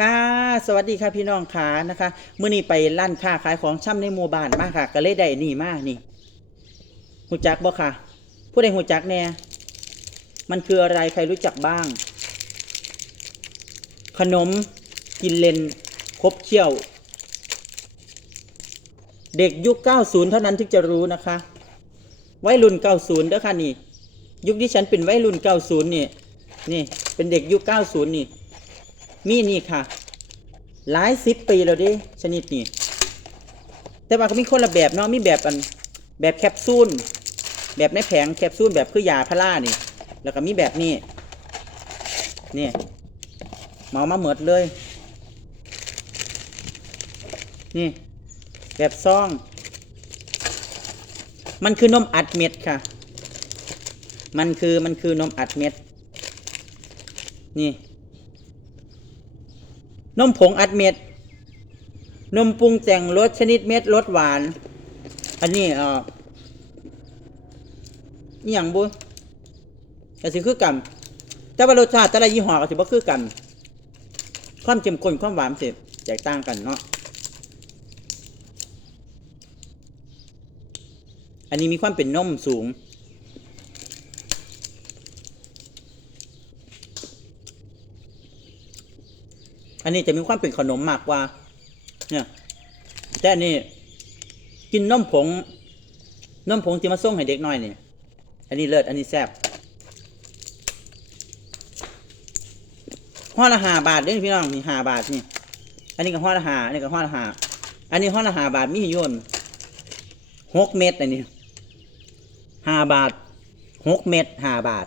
ค่ะสวัสดีค่ะพี่น้องขานะคะเมื่อนี้ไปร้านค้าขายของช่ำในหมู่บ้านมากค่ะ ก็เลยได้นี่มากนี่หูจักบ่ค่ะ ผู้ใดหูจักแน่มันคืออะไรใครรู้จักบ้าง ขนมกินเลนคบเคี่ยว เด็กยุค 90 เท่านั้นถึงจะรู้นะคะวัยรุ่น 90เด้อค่ะนี่ ยุคที่ฉันเป็นวัยรุ่น 90 นี่ นี่เป็นเด็กยุค 90 นี่ มีนี่ค่ะ หลายสิบปีแล้วเดิชนิดนี้ แต่ว่าก็มีคนละแบบเนาะมีแบบอันแบบแคปซูล แบบในแผงแคปซูลแบบคือยาพารานี่ แล้วก็มีแบบนี้ นี่เหมามาเหมิดเลย นี่ แบบซอง มันคือนมอัดเม็ดค่ะ มันคือมันคือนมอัดเม็ด นี่ นมผงอัดเม็ด นมปรุงแต่งรสชนิดเม็ดรสหวาน อันนี้อ่ออหย่างบุแต่สิคือกัน แต่ว่ารสชาติแต่ละยี่ห้อก็สิบ่คือกัน ความเข้มข้นความหวานสิแตกต่างกันเนาะ อันนี้มีความเป็นนมสูง อันนี้จะมีความเป็นขนมมากกว่า เนี่ยแต่อันนี้กินนมผงนมผงที่มาส่งให้เด็กน้อยนี่อันนี้เลิศอันนี้แซ่บห่อละหาบาทเด้พี่น้องนี่หาบาทนี่อันนี้ก็ห่อละหาอันนี้ก็ห่อละหาอันนี้ห่อละหาบาทมีโยนหกเม็ดอันนี้ห้าบาทหกเม็ดห้าบาท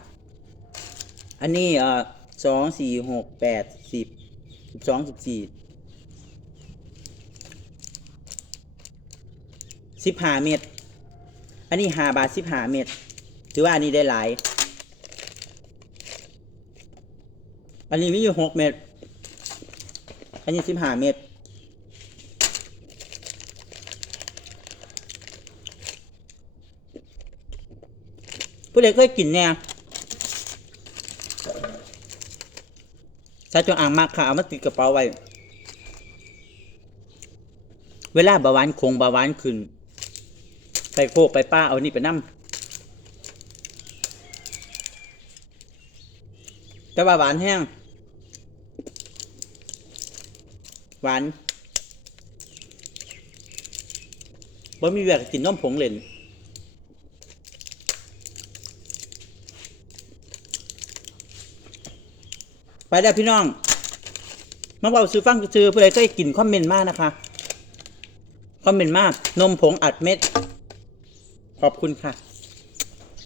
อันนี้เอ่อสองสี่หกแปดสิบ สิบสองสิบสี่สิบห้าเมตร อันนี้ห้าบาทสิบห้าเมตร ถือว่าอันนี้ได้หลาย อันนี้มีอยู่หกเมตร อันนี้สิบห้าเมตรผู้ใดเคยกินเนี่ย ใส่จงอ่างมากค่ะเอามาติดกระเป๋าไว้ เวลาบาหวานคงบาหวานขึ้น ไปโคกไปป้าเอานี่ไปนั่แต่ว่าหวานแห้ง หวานบ่มีแวกกินนมผงเล่น ไปแล้วพี่น้อง มาเบาซื้อฟังซื้อผู้ใดเคยกินคอมเมนต์มากนะคะ คอมเมนต์มาก นมผงอัดเม็ด ขอบคุณค่ะ